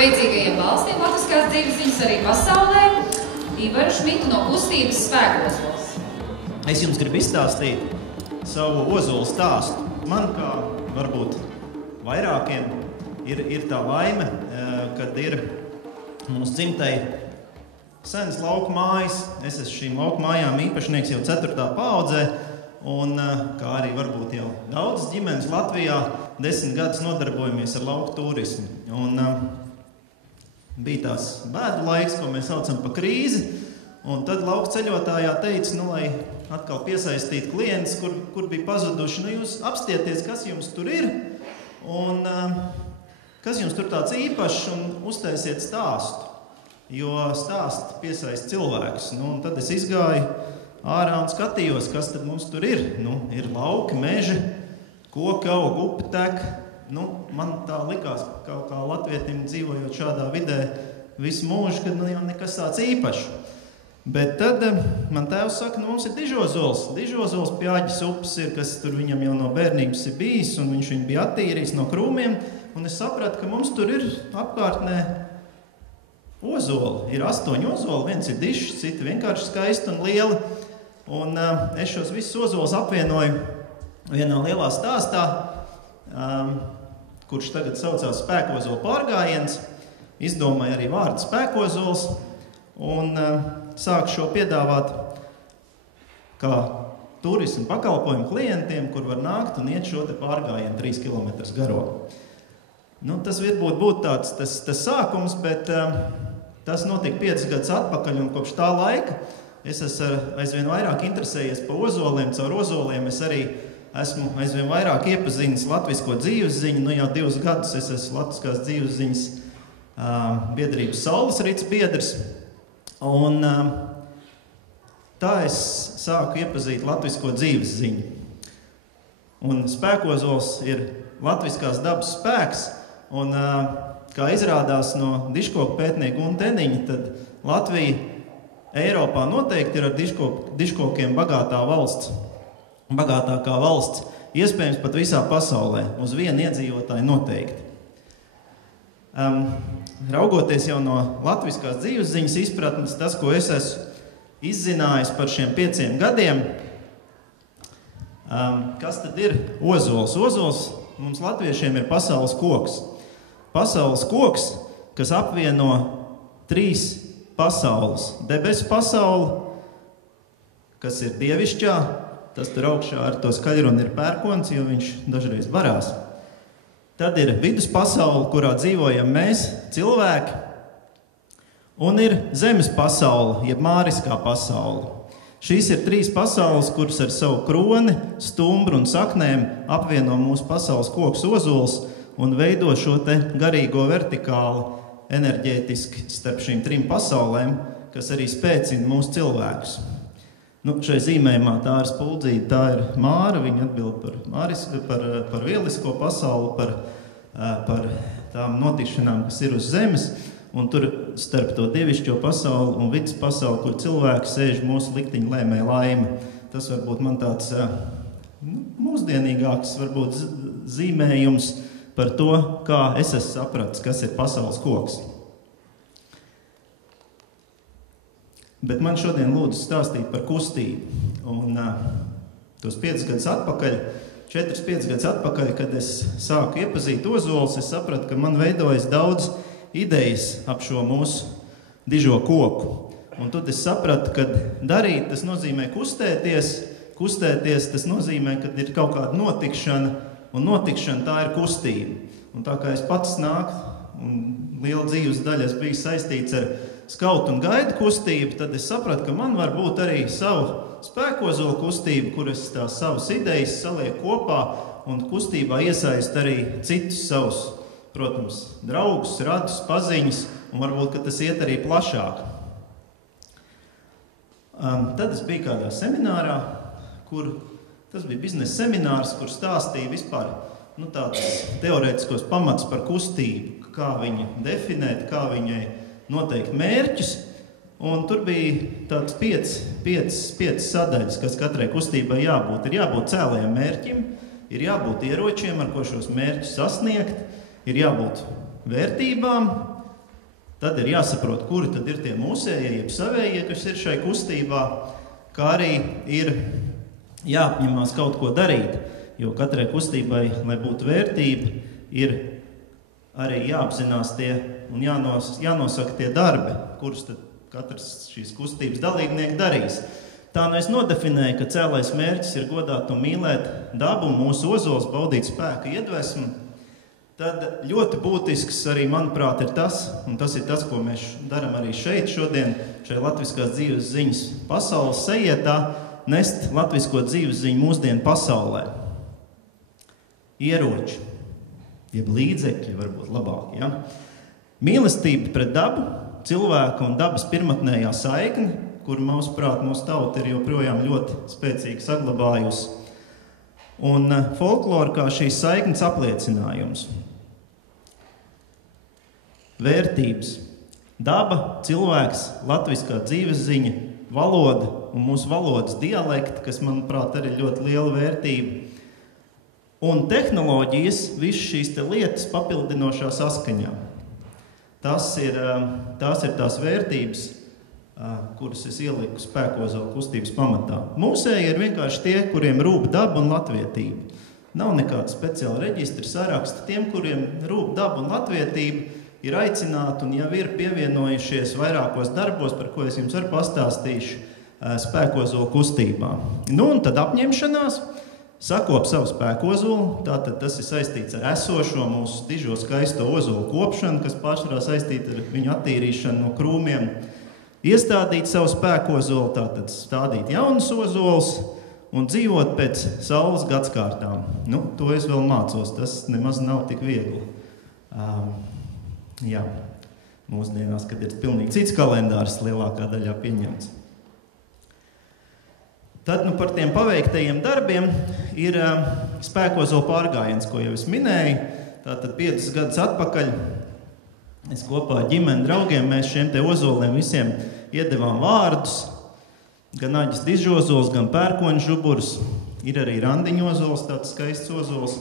spēcīgajiem balstiem latviskās dzīves ziņas arī pasaulē, Ivaru Šmitu no kustības Spēkozols. Es jums gribu izstāstīt savu ozolu stāstu. Man, kā varbūt vairākiem, ir tā laime, kad ir mūsu dzimtai senas lauku mājas. Es esmu šīm lauku mājām īpašnieks jau 4. paaudzē, un kā arī varbūt jau daudzas ģimenes Latvijā 10 gadus nodarbojamies ar lauku turismu. Un bija tās bēdu laiks, ko mēs saucam pa krīzi, un tad lauku ceļotājā teica, lai atkal piesaistītu klientus, kur bija pazuduši. Jūs apstieties, kas jums tur ir, un kas jums tur tāds īpašs, un uztaisiet stāstu, jo stāsti piesaista cilvēkus. Un tad es izgāju ārā un skatījos, kas tad mums tur ir. Ir lauki, meži, koki aug, upe tek. Man tā likās, kaut kā latvietim dzīvojot šādā vidē visu mūžu, kad jau nekas tāds īpašs. Bet tad man tēvs saka, mums ir Dižozols. Dižozols pie Aģes upes ir, kas tur viņam jau no bērnības ir bijis, un viņš viņu bija attīrījis no krūmiem. Un es sapratu, ka mums tur ir apkārtnē ozoli. Ir 8 ozoli, viens ir dišs, citi vienkārši skaisti un lieli. Un es šos visus ozolus apvienoju vienā lielā stāstā, kurš tagad saucās Spēkozola pārgājiens. Izdomāju arī vārdu Spēkozols un sāku šo piedāvāt kā turismu pakalpojumu klientiem, kur var nākt un iet šo te pārgājienu 3 km garo. Tas varbūt būtu tāds tas sākums, bet tas notika 5 gadus atpakaļ, un kopš tā laika es esmu aizvien vairāk interesējies par ozoliem. Caur ozoliem es arī esmu aizvien vairāk iepazinis latvisko dzīves ziņu. Jau 2 gadus es esmu latviskās dzīves ziņas biedrības Saules rīts biedrs. Un tā es sāku iepazīt latvisko dzīves ziņu. Un Spēkozols ir latviskās dabas spēks, un kā izrādās no diškoku pētnieku un Teniņa, tad Latvija Eiropā noteikti ir ar diškokiem bagātākā valsts, iespējams pat visā pasaulē, uz vienu iedzīvotāju noteikti. Raugoties jau no latviskās dzīves ziņas izpratnes, tas, ko es esmu izzinājis par šiem 5 gadiem, kas tad ir ozols? Ozols mums latviešiem ir pasaules koks. Pasaules koks, kas apvieno 3 pasaules. Debesu pasauli, kas ir dievišķā, tas tur augšā ar to skaļruni ir pērkons, jo viņš dažreiz barās. Tad ir vidus pasaule, kurā dzīvojam mēs, cilvēki, un ir zemes pasaule, jeb māriskā pasaule. Šīs ir 3 pasaules, kuras ar savu kroni, stumbru un saknēm apvieno mūsu pasaules koks ozols un veido šo te garīgo vertikālu enerģētiski starp šīm 3 pasaulēm, kas arī spēcina mūsu cilvēkus. Šai zīmējumā tā ir Spuldzīte, tā ir Māra, viņa atbild par vielisko pasauli, par tām notikšanām, kas ir uz zemes, un tur starp to dievišķo pasauli un vidus pasauli, kur cilvēki sēž mūsu liktiņa lēmē laime. Tas varbūt man tāds mūsdienīgāks varbūt zīmējums par to, kā es esmu sapratis, kas ir pasaules koks. Bet man šodien lūdzu stāstīt par kustību. Un tos 5 gadus atpakaļ, 4-5 gadus atpakaļ, kad es sāku iepazīt ozolus, es sapratu, ka man veidojas daudz idejas ap šo mūsu dižo koku. Un tad es sapratu, ka darīt, tas nozīmē kustēties. Kustēties, tas nozīmē, ka ir kaut kāda notikšana, un notikšana tā ir kustība. Un tā kā es pats nāku, un liela dzīves daļa es biju saistīts ar skautu un gaidu kustību, tad es sapratu, ka man var būt arī savu Spēkozolu kustību, kur es tās savas idejas salieku kopā un kustībā iesaist arī citus savus, protams, draugus, radus, paziņas, un varbūt, ka tas iet arī plašāk. Tad es biju kādā seminārā, tas bija biznesa seminārs, kur stāstīja vispār tādus teorētiskos pamatus par kustību, kā viņu definēt, kā viņai noteikt mērķus. Un tur bija tāds 5 sadaļas, kas katrai kustībai jābūt. Ir jābūt cēlējiem mērķim, ir jābūt ieročiem, ar ko šos mērķus sasniegt, ir jābūt vērtībām, Tad ir jāsaprot, kuri tad ir tie mūsējie, jeb savējie, kas ir šai kustībā, kā arī ir jāapņemās kaut ko darīt, jo katrai kustībai, lai būtu vērtība, ir arī jāapzinās tie un jānosaka tie darbi, kurus tad katrs šīs kustības dalībnieki darīs. Tā nu es nodefinēju, ka cēlais mērķis ir godāt un mīlēt dabu, mūsu ozols, baudīt spēku iedvesmu. Tad ļoti būtisks arī, manuprāt, ir tas, un tas ir tas, ko mēs darām arī šeit šodien, šai latviskās dzīves ziņas pasaules sajietā, nest latvisko dzīves ziņu mūsdienu pasaulē. Ieroči, jeb līdzekļi varbūt labāk, ja? Mīlestība pret dabu, cilvēku un dabas pirmatnējā saikne, kur, mūsuprāt, mūsu tauta ir joprojām ļoti spēcīgi saglabājusi, un folklora kā šīs saiknes apliecinājums. Vērtības. Daba, cilvēks, latviskā dzīves ziņa, valoda un mūsu valodas dialekti, kas, manuprāt, arī ļoti liela vērtība. Un tehnoloģijas, visas šīs te lietas papildinošā saskaņā. Tās ir tās vērtības, kuras es ieliku spēkozola kustības pamatā. Mūsēji ir vienkārši tie, kuriem rūp daba un latvietība. Nav nekāda speciāla reģistra saraksta. Tiem, kuriem rūp daba un latvietība, ir aicināti un jau ir pievienojušies vairākos darbos, par ko es jums arī pastāstīšu, spēkozola kustībā. Nu, un tad apņemšanās, sakop savu spēkozolu, tātad tas ir saistīts ar esošo mūsu dižo skaisto ozolu kopšanu, kas pārsvarā saistīta ar viņu attīrīšanu no krūmiem, iestādīt savu spēkozolu, tātad stādīt jaunus ozolus un dzīvot pēc saules gadskārtām. Nu, to es vēl mācos, tas nemaz nav tik viegli. Jā, mūsdienās, kad ir pilnīgi cits kalendārs lielākā daļā pieņemts. Tad nu, par tiem paveiktajiem darbiem ir spēkozola pārgājiens, ko jau es minēju. Tātad 5 gadus atpakaļ es kopā ar ģimeni draugiem mēs šiem te ozoliem visiem iedevām vārdus. Gan aģis dižozols, gan pērkoņu žuburs. Ir arī randiņu ozols, tāds skaists ozols,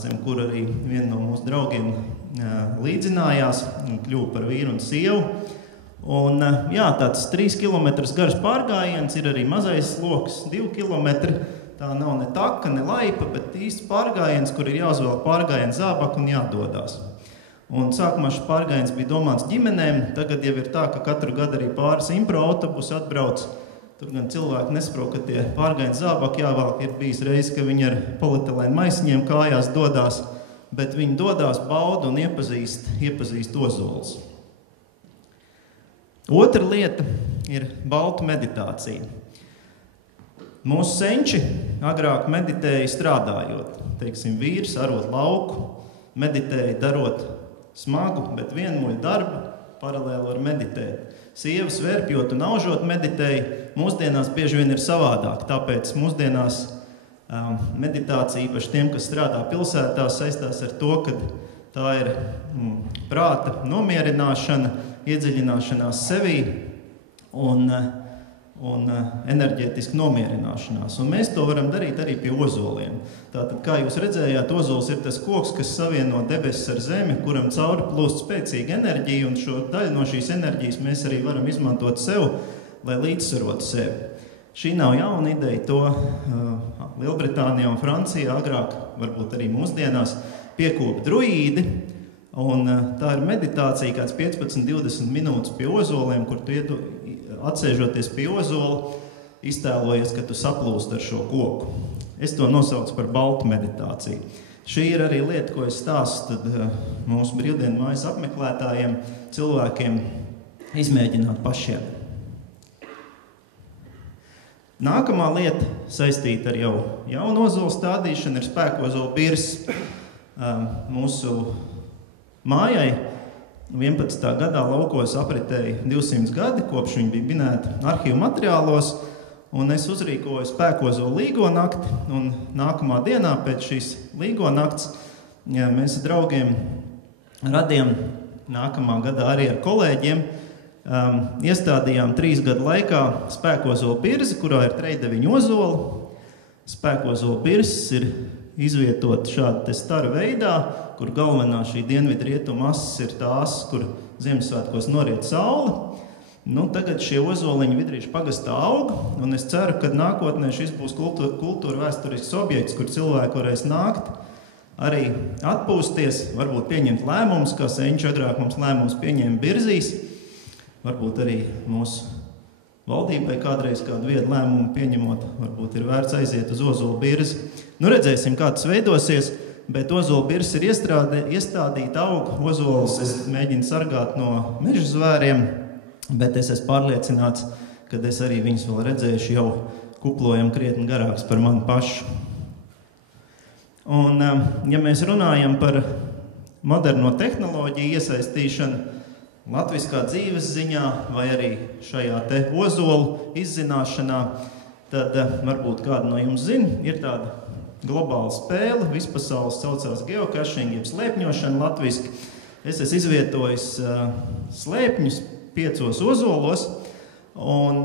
zem kur arī viena no mūsu draugiem līdzinājās un kļuva par vīru un sievu. Un, jā, tāds 3 kilometrus garš pārgājiens, ir arī mazais loks 2 kilometri. Tā nav ne taka, ne laipa, bet īsts pārgājiens, kur ir jāuzvelk pārgājiens zābaku un jādodās. Un sākumā šis pārgājiens bija domāts ģimenēm, tagad jau ir tā, ka katru gadu arī pāris impro autobusu atbrauc. Tur gan cilvēki nesaprot, ka tie pārgājiens zābaki jāvelk, ir bijis reizi, ka viņi ar polietilēnu maisiņiem kājās dodās, bet viņi dodās, bauda un iepazīst ozolus. Otra lieta ir baltu meditācija. Mūsu senči agrāk meditēja strādājot. Teiksim, vīrs arot lauku, meditēja darot smagu, bet vienmuļu darbu paralēli var meditēt. Sievas verpjot un aužot meditēja, mūsdienās bieži vien ir savādāk. Tāpēc mūsdienās meditācija, īpaši tiem, kas strādā pilsētās, saistās ar to, ka tā ir prāta nomierināšana, iedziļināšanās sevī un enerģētiska nomierināšanās. Un mēs to varam darīt arī pie ozoliem. Tātad, kā jūs redzējāt, ozols ir tas koks, kas savieno debesis ar zemi, kuram cauri plūst spēcīga enerģija, un šo daļu no šīs enerģijas mēs arī varam izmantot sev, lai līdzsvarotu sevi. Šī nav jauna ideja, to Lielbritānijā un Francijā agrāk, varbūt arī mūsdienās, piekūpa druīdi, un tā ir meditācija kāds 15-20 minūtes pie ozoliem, kur tu atsēžoties pie ozola, iztēlojies, ka tu saplūst ar šo koku. Es to nosaucu par baltu meditāciju. Šī ir arī lieta, ko es stāstu mūsu brīvdienu mājas apmeklētājiem, cilvēkiem izmēģināt pašiem. Nākamā lieta saistīta ar jau jaunu ozolu stādīšanu ir spēkozola birs. Mūsu mājai 11. gadā laukos apritēja 200 gadi, kopš viņi bija minēti arhīvu materiālos, un es uzrīkoju spēkozola līgo nakti, un nākamā dienā pēc šīs līgo nakts mēs ar draugiem radījām nākamā gadā arī ar kolēģiem, iestādījām 3 gadu laikā spēkozola birzi, kurā ir 39 ozoli. Spēkozola birzes ir izvietot šādi te staru veidā, kur galvenā šī dienvidu-rietumu asis ir tās, kur Ziemassvētkos noriet saule. Tagad šie ozoliņi Vidrīša pagastā aug, un es ceru, ka nākotnē šis būs kultūra vēsturisks objekts, kur cilvēki varēs nākt, arī atpūsties, varbūt pieņemt lēmumus, kā Seņš agrāk mums lēmumus pieņēma Birzīs, varbūt arī mūsu valdībai kādreiz kādu viedu lēmumu pieņemot, varbūt ir vērts aiziet uz Ozolu birzi. Redzēsim, kā tas veidosies, bet Ozolu birzi ir iestādīta aug. Ozols es mēģinu sargāt no meža zvēriem, bet es esmu pārliecināts, ka es arī viņus vēl redzējuši jau kuplojam krietni garāks par mani pašu. Un, ja mēs runājam par moderno tehnoloģiju iesaistīšanu latviskā dzīves ziņā vai arī šajā te ozolu izzināšanā, tad varbūt kādu no jums zina, ir tāda globāla spēle, vispasaules saucās geocaching, jeb slēpņošana latviski. Es esmu izvietojis slēpņus 5 ozolos, un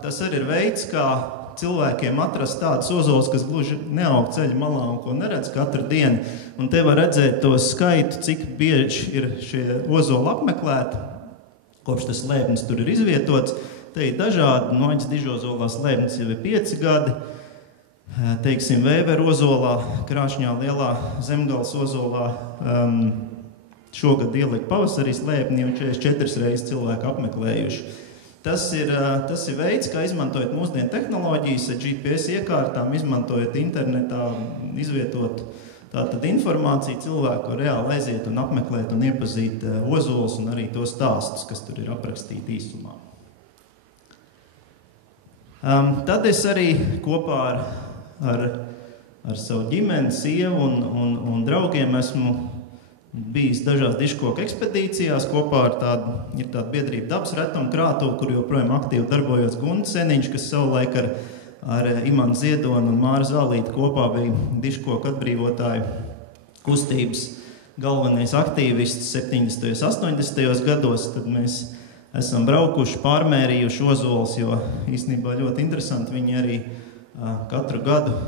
tas arī ir veids, kā cilvēkiem atrast tādas ozolas, kas gluži neaug ceļa malā un ko neredz katru dienu. Un te var redzēt to skaitu, cik bieži ir šie ozoli apmeklēti, kopš tas slēpnis tur ir izvietots. Te ir dažādi, Aģis Dižozolā slēpnis jau ir 5 gadi, teiksim, Vēveru ozolā, Krāšņā lielā Zemgales ozolā, šogad ielika pavasarī slēpni un 44 reizes cilvēku apmeklējuši. Tas ir veids, kā izmantojot mūsdienu tehnoloģijas, GPS iekārtām, izmantojot internetā, izvietot tātad informāciju, cilvēku reāli aiziet un apmeklēt un iepazīt ozolus un arī tos stāstus, kas tur ir aprakstīti īsumā. Tad es arī kopā ar savu ģimeni, sievu un draugiem esmu bijis dažās dižkoku ekspedīcijās kopā ar tādu biedrību dabas retuma krātuve, kur joprojām aktīvi darbojas Gunta Seniņš, kas savulaik ar Imanu Ziedonu un Māru Zālīti kopā bija dižkoku atbrīvotāju kustības galvenais aktīvists 70. un 80. gados. Tad mēs esam braukuši, pārmērījuši ozolus, jo īstenībā ļoti interesanti viņi arī katru gadu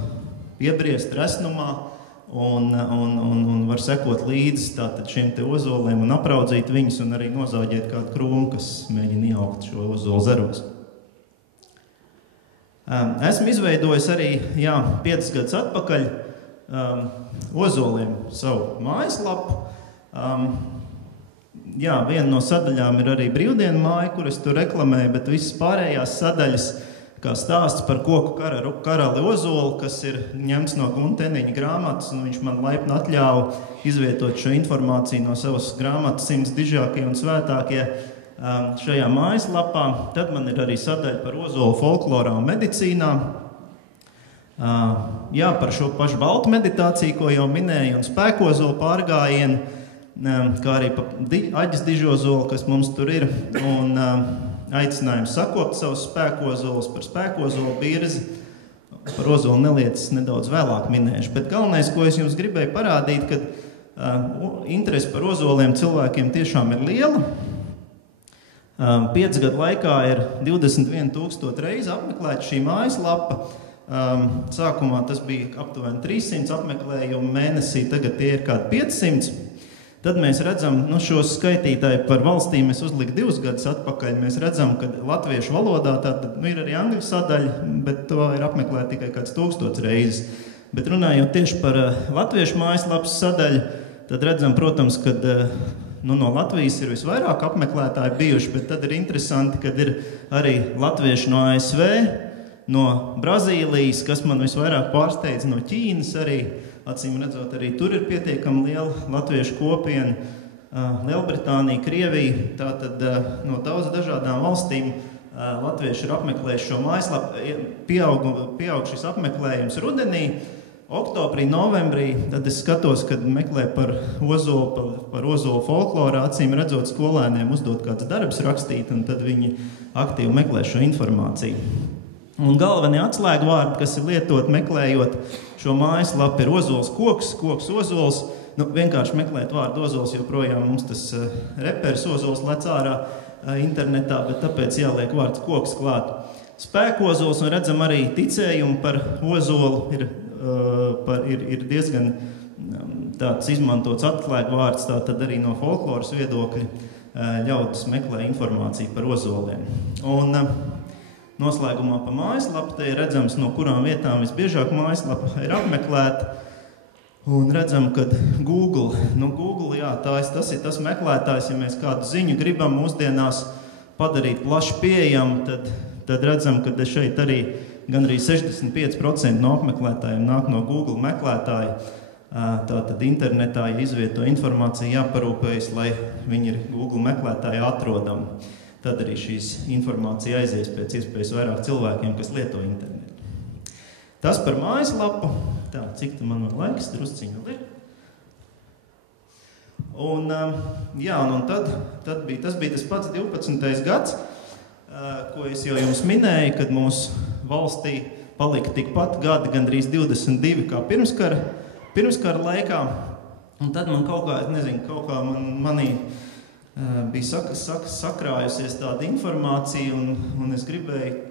piebriest resnumā. Un var sekot līdzi tātad šiem te ozoliem un apraudzīt viņus un arī nozāģēt kādu krūmu, kas mēģina ieaugt šo ozolu zaros. Esmu izveidojis arī 5 gadus atpakaļ ozoliem savu mājaslapu. Viena no sadaļām ir arī brīvdienu māja, kur es tur reklamēju, bet visas pārējās sadaļas, kā stāsts par koku karali ozolu, kas ir ņemts no Gunta Eniņa grāmatas, un viņš man laipni atļāva izvietot šo informāciju no savas grāmatas 100 dižākie un svētākie šajā mājaslapā. Tad man ir arī sadaļa par ozolu folklorā un medicīnā. Par šo pašu baltu meditāciju, ko jau minēju, un spēkozolu pārgājienu, kā arī pa Aģis Dižozolu, kas mums tur ir, un aicinājums sakopt savus spēkozolus, par spēkozolu birzi. Par ozolu nelietas nedaudz vēlāk minēšu. Bet galvenais, ko es jums gribēju parādīt, kad interese par ozoliem cilvēkiem tiešām ir liela. 5 gadu laikā ir 21,000 reizi apmeklēta šī mājaslapa. Sākumā tas bija aptuveni 300 apmeklējumu mēnesī, tagad tie ir kādi 500. Tad mēs redzam, šos skaitītāji par valstīm es uzliku 2 gadus atpakaļ. Mēs redzam, ka latviešu valodā tātad ir arī angļu sadaļa, bet to ir apmeklēt tikai kāds 1000 reizes. Bet runājot tieši par latviešu mājaslapas sadaļu, tad redzam, protams, ka no Latvijas ir visvairāk apmeklētāji bijuši, bet tad ir interesanti, kad ir arī latvieši no ASV, no Brazīlijas, kas man visvairāk pārsteidz, no Ķīnas arī. Acīm redzot, arī tur ir pietiekami liela latviešu kopiena, Lielbritānija, Krievija, tātad no daudz dažādām valstīm latvieši ir apmeklējuši šo mājaslapu. Pieaug šis apmeklējums rudenī, oktobrī, novembrī, tad es skatos, kad meklē par ozolu folkloru, acīm redzot skolēniem uzdot kāds darbs rakstīt, un tad viņi aktīvi meklē šo informāciju. Un galvenie atslēgvārdi, kas ir lietot meklējot šo mājaslapu, ir ozols koks, koks ozols. Vienkārši meklēt vārdu ozols, joprojām mums tas reperis ozols lec ārā internetā, bet tāpēc jāliek vārds koks klāt. Spēkozols, un redzam arī ticējumu par ozolu, ir ir diezgan tāds izmantots atslēgvārds, tātad arī no folkloras viedokļa ļaudis meklē informāciju par ozoliem. Un noslēgumā pa mājaslapu te ir redzams, no kurām vietām visbiežāk mājaslapa ir apmeklēta. Un redzam, ka Google, jā, tas ir tas meklētājs, ja mēs kādu ziņu gribam mūsdienās padarīt plaši pieejamu, tad redzam, ka šeit arī gan arī 65% no apmeklētājiem nāk no Google meklētāja. Tātad internetā, ja izvieto informāciju, jāparūpējas, lai viņi ir Google meklētāji atrodami. Tad arī šīs informācija aizies pēc iespējas vairāk cilvēkiem, kas lieto internetu. Tas par mājaslapu. Tā, cik tu man laiks, drusciņu ir. Un tad bija tas pats 12. gads, ko es jau jums minēju, kad mūsu valstī palika tikpat gadi, gandrīz 22 kā pirmskara laikā. Un tad man kaut kā manī bija sakrājusies tāda informācija, un es gribēju,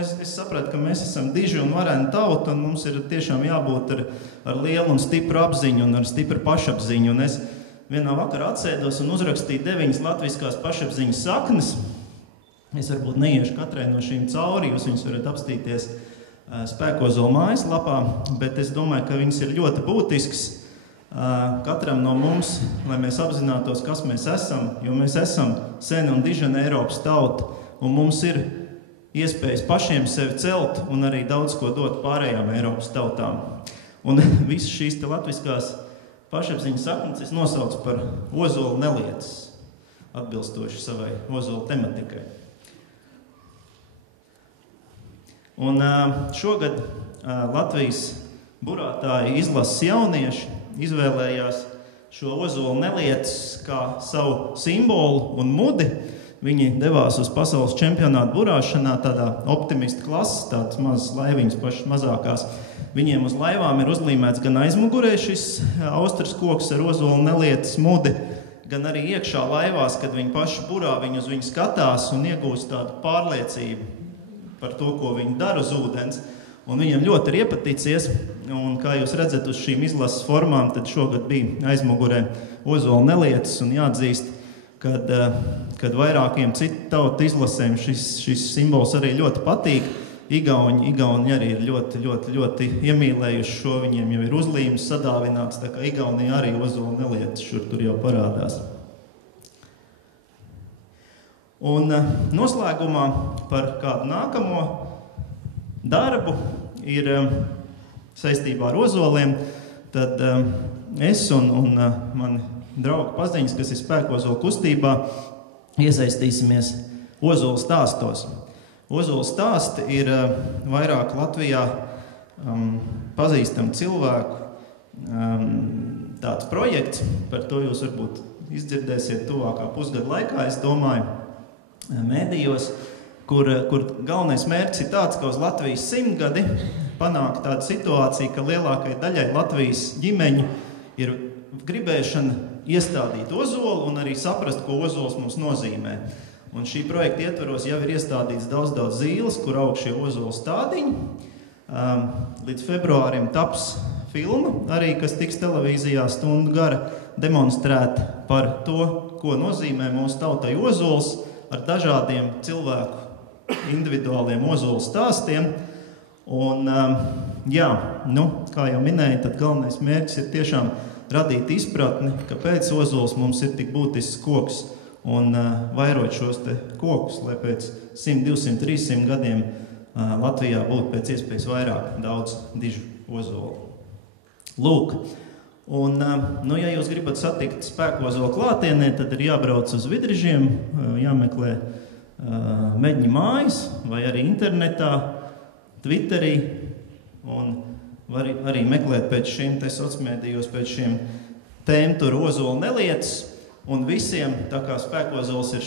es sapratu, ka mēs esam diži un vareni tauta, un mums ir tiešām jābūt ar lielu un stipru apziņu un ar stipru pašapziņu. Un es vienā vakarā atsēdos un uzrakstīju 9 latviskās pašapziņas saknes. Es varbūt neiešu katrai no šīm cauri, jūs viņus varat apstīties Spēkozolu mājaslapā, bet es domāju, ka viņas ir ļoti būtisks katram no mums, lai mēs apzinātos, kas mēs esam, jo mēs esam sena un dižena Eiropas tauta, un mums ir iespējas pašiem sevi celt un arī daudz ko dot pārējām Eiropas tautām. Un visas šīs te latviskās pašapziņas saknes es nosaucu par ozolu nelietas, atbilstoši savai ozolu tematikai. Un šogad Latvijas burātāji izlases jaunieši izvēlējās šo ozolu nelietas kā savu simbolu un mudi. Viņi devās uz pasaules čempionātu burāšanā, tādā optimistu klases, tādas mazas laiviņas, pašas mazākās. Viņiem uz laivām ir uzlīmēts gan aizmugurē šis austras koks ar ozolu nelietas mudi, gan arī iekšā laivās, kad viņi paši burā, viņi uz viņu skatās un iegūst tādu pārliecību par to, ko viņi dara uz ūdens. Un viņiem ļoti ir iepaticies, un kā jūs redzat uz šīm izlases formām, tad šogad bija aizmugurē ozolu nelietas, un jāatzīst, kad vairākiem citu tautu izlasēm šis simbols arī ļoti patīk. Igauni arī ir ļoti iemīlējuši šo, viņiem jau ir uzlīmes sadāvināts, tā kā Igaunija arī ozolu nelietas šur tur jau parādās. Un noslēgumā par kādu nākamo darbu ir saistībā ar ozoliem, tad es un mani draugi paziņas, kas ir Spēkozolu kustībā, iesaistīsimies ozolu stāstos. Ozolu stāsti ir vairāk Latvijā pazīstam cilvēku tāds projekts, par to jūs varbūt izdzirdēsiet tuvākā pusgada laikā, es domāju, mēdījos, kur galvenais mērķis ir tāds, ka uz Latvijas 100 gadi panāk tāda situācija, ka lielākai daļai Latvijas ģimeņu ir gribēšana iestādīt ozolu un arī saprast, ko ozols mums nozīmē. Un šī projekta ietveros jau ir iestādīts daudz zīles, kur aug šie ozolu stādiņi. Līdz februārim taps filma, arī kas tiks televīzijā stundu gara demonstrēta par to, ko nozīmē mūsu tautai ozols ar dažādiem cilvēku individuāliem ozolu stāstiem. Un, kā jau minēju, tad galvenais mērķis ir tiešām radīt izpratni, kāpēc ozols mums ir tik būtisks koks un vairot šos te kokus, lai pēc 100, 200, 300 gadiem Latvijā būtu pēc iespējas vairāk daudz dižu ozolu. Lūk, un, ja jūs gribat satikt Spēkozolu klātienē, tad ir jābrauc uz Vidrižiem, jāmeklē Meģņa mājas vai arī internetā, Twitterī, un var arī meklēt pēc šiem te sociālmēdījos, pēc šiem tēm tur ozolu nelietas, un visiem, tā kā Spēkozols ir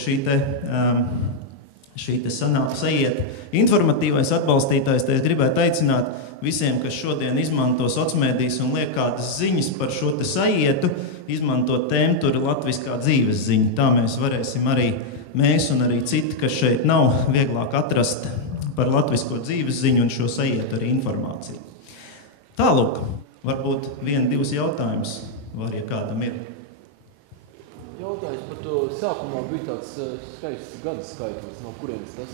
šī te sajiet informatīvais atbalstītājs, te es gribētu aicināt visiem, kas šodien izmanto sociālmēdijas un liek kādas ziņas par šo te sajietu, izmantot tēmu tur latviskā dzīves ziņa. Tā mēs varēsim arī mēs un arī citi, kas šeit nav, vieglāk atrast par latvisko dzīves ziņu un šo sajietu arī informāciju. Tālūk, varbūt 1-2 jautājumus var, ja kādam ir. Jautājums par to sākumā bija tāds skaists gadu skaitlis, no kurienes tas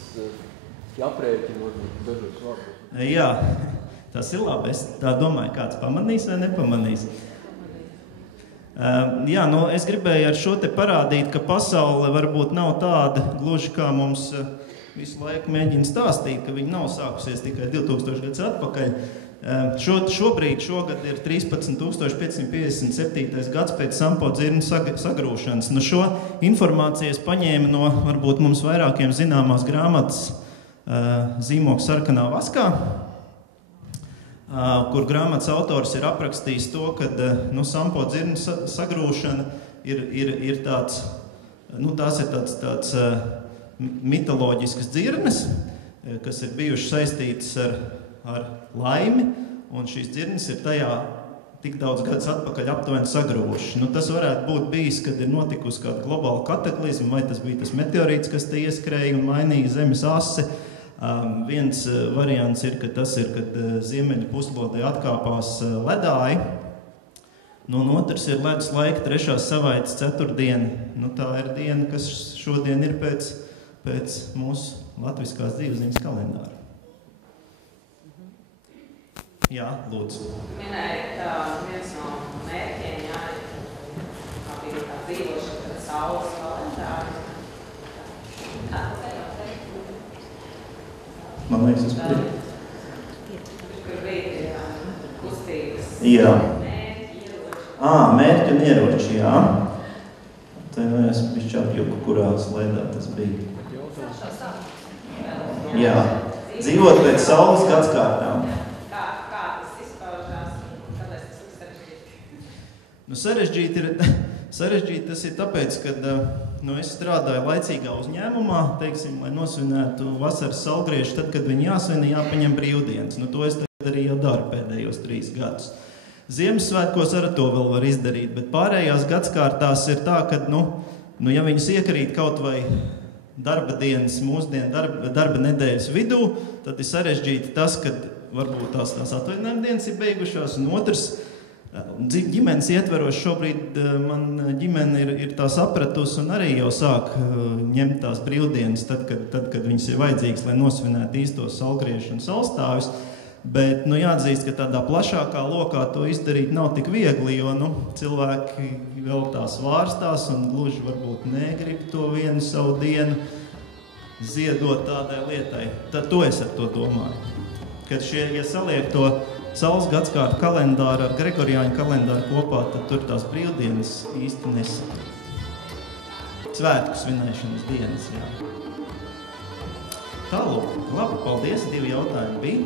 aprēķina varbūt dažos vārdos. Jā, tas ir labi. Es tā domāju, kāds pamanīs vai nepamanīs. Jā, es gribēju ar šo te parādīt, ka pasaule varbūt nav tāda gluži kā mums visu laiku mēģina stāstīt, ka viņa nav sākusies tikai 2000 gadus atpakaļ. Šogad ir 13,557 gads pēc Sampo dzirņu sagrūšanas. Šo informāciju es paņēmu no varbūt mums vairākiem zināmās grāmatas Zīmogs sarkanā vaskā, kur grāmatas autors ir aprakstījis to, ka Sampo dzirņu sagrūšana ir tāds, tās ir tāds mitoloģiskas dzirnes, kas ir bijušas saistītas ar laimi, un šīs dzirnes ir tajā tik daudz gadus atpakaļ aptuveni sagrūvušas. Tas varētu būt bijis, kad ir notikusi kāda globāla kataklizma, vai tas bija tas meteorīts, kas te ieskrēja un mainīja zemes asi. Viens variants ir, ka tas ir, kad ziemeļu puslodē atkāpās ledāji. Un otrs ir ledus laika 3. savaites ceturtdiena. Tā ir diena, kas šodien ir pēc mūsu latviskās dzīvesdienas kalendāra. Jā, lūdzu. Minēja, ka viens no mērķiem, kā bija tā dzīvošana, kad saules kalendāri. Kā tā jau teikt? Man liekas, es prie. Kur bija kustības. Jā. Mērķi, ieroči. Mērķi un ieroči, jā. Tā es bišķi apjuku, kurā slēdā tas bija. Jā. Dzīvot pēc saules gadskārtām. Sarežģīti tas ir tāpēc, ka es strādāju laicīgā uzņēmumā, teiksim, lai nosvinētu vasaras saulgriežu, tad, kad viņi jāsvina, jāpaņem brīvdienas. To es tagad arī jau daru pēdējos 3 gadus. Ziemassvētkos ar to vēl var izdarīt, bet pārējās gadskārtās ir tā, ka, ja viņas iekrīt kaut vai darba dienas, mūsdienu darba nedēļas vidū, tad ir sarežģīti tas, ka varbūt tās atvaļinājuma dienas ir beigušās, un otrs, ģimenes ietveros šobrīd man ģimene ir tā sapratusi un arī jau sāk ņemt tās brīvdienas, tad, kad viņas ir vajadzīgas, lai nosvinētu īstos saulgriežus un saulstāvjus. Bet jāatzīst, ka tādā plašākā lokā to izdarīt nav tik viegli, jo cilvēki vēl tās vārstās un gluži varbūt negrib to vienu savu dienu ziedot tādai lietai. Tad to es ar to domāju. Kad ja saliek to saules gadskārtu kalendāru ar Gregoriāņu kalendāru kopā, tad tur tās brīvdienas īsti nesaka. Svētku svinēšanas dienas, jā. Tālūk, labi, paldies, 2 jautājumi bija.